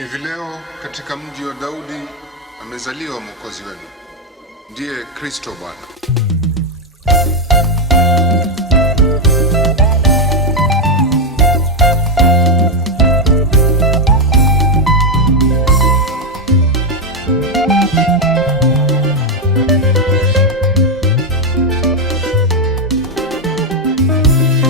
Hivi leo katika mji wa Daudi amezaliwa Mwokozi wenu, ndiye Kristo Bwana.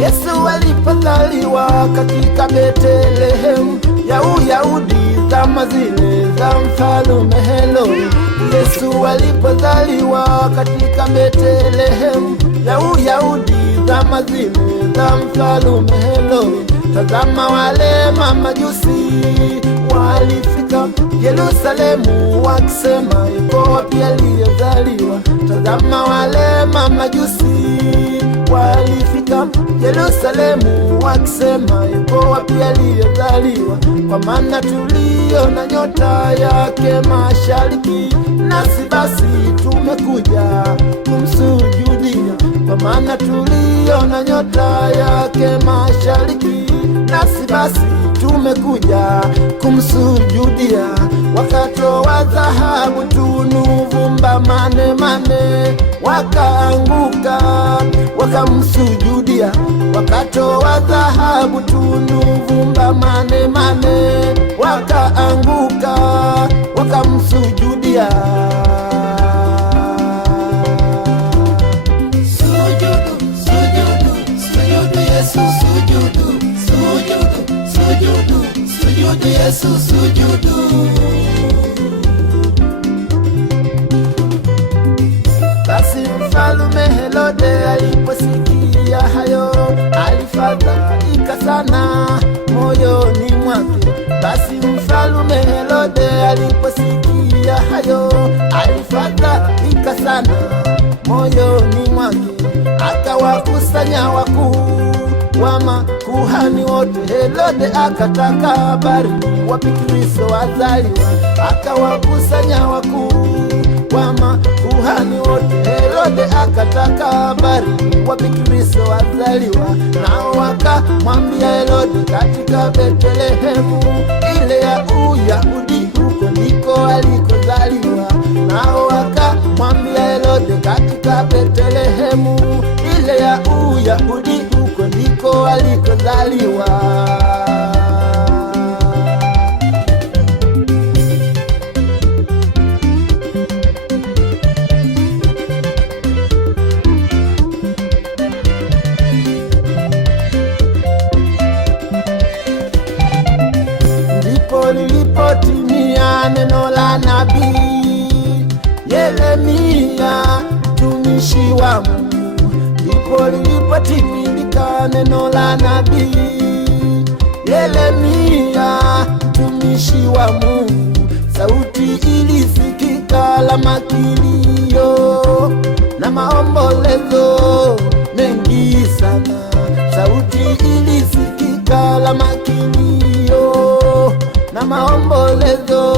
Yesu alipozaliwa katika Betlehemu ya Uyahudi, zama zile za mfalme Herode. Yesu alipozaliwa katika Betlehemu ya Uyahudi, zama zile za mfalme Herode. Tazama wale mamajusi walifika Yerusalemu wakisema, yuko wapi aliyezaliwa? Tazama wale mamajusi walifika Yerusalemu wakisema, yuko wapi aliyezaliwa? Kwa maana tuliona nyota yake mashariki, nasi basi tumekuja kumsujudia. Kwa maana tuliona nyota yake mashariki, nasi basi tumekuja kumsujudia. Wakatoa dhahabu, tunu, vumba, mane mane, wakaanguka wakamsujudia. Wakatoa dhahabu, tunu, vumba, mane mane, wakaanguka wakamsujudia. Sujudu, sujudu, sujudu Yesu, sujudu, sujudu, sujudu, sujudu Yesu, sujudu. Basi mfalme Herode aliposikia hayo, alifadhaika sana moyoni mwake. Basi mfalme Herode aliposikia hayo, alifadhaika sana moyoni mwake. Akawakusanya wakuu wa makuhani wote. Herode akataka habari, wapi Kristo azaliwa? Akawakusanya wakuu wa makuhani wote. Herode akataka habari, wapi Kristo azaliwa? Nao wakamwambia Herode, katika Betlehemu ile ya Uyahudi, huko ndiko alikozaliwa. Nao wakamwambia Herode, katika Betlehemu ile ya Uyahudi, huko ndiko alikozaliwa. Lilipotimia neno la nabii Yeremia mtumishi wa Mungu, ndipo lilipotimilika neno la nabii Yeremia mtumishi wa Mungu. Sauti ilisikika la makilio na maombolezo mengi sana. Sauti ilisikika la makilio na maombolezo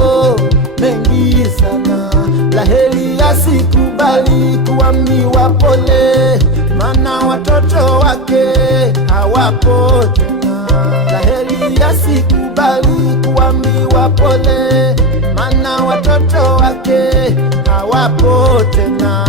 mengi sana. Raheli asikubali kuambiwa pole, maana watoto wake hawapo tena. Raheli asikubali kuambiwa pole, maana watoto wake hawapo tena.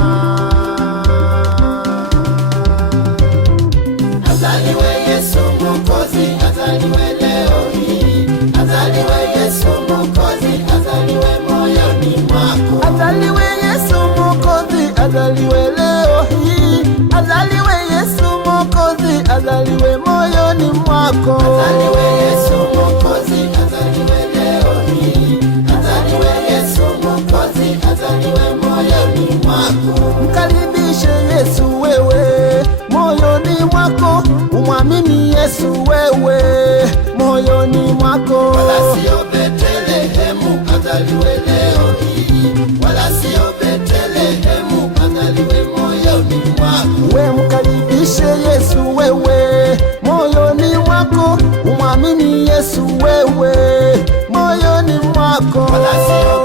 Azaliwe Yesu Mwokozi, azaliwe leo hii. Azaliwe Yesu Mwokozi, azaliwe moyoni mwako. Azaliwe Yesu Mwokozi, azaliwe leo hii. Azaliwe Yesu Mwokozi, azaliwe moyoni mwako. Azaliwe Yesu Mwokozi, azaliwe leo hii. Azaliwe Yesu Mwokozi, azaliwe moyoni mwako. Mkaribishe Yesu wewe moyoni mwako, umwamini Yesu wewe moyoni mwako. Wala sio Betlehemu azaliwe leo hii, wala sio Betlehemu azaliwe moyoni mwako. We mkaribishe Yesu wewe moyoni mwako, umwamini Yesu wewe moyoni mwako. Wala sio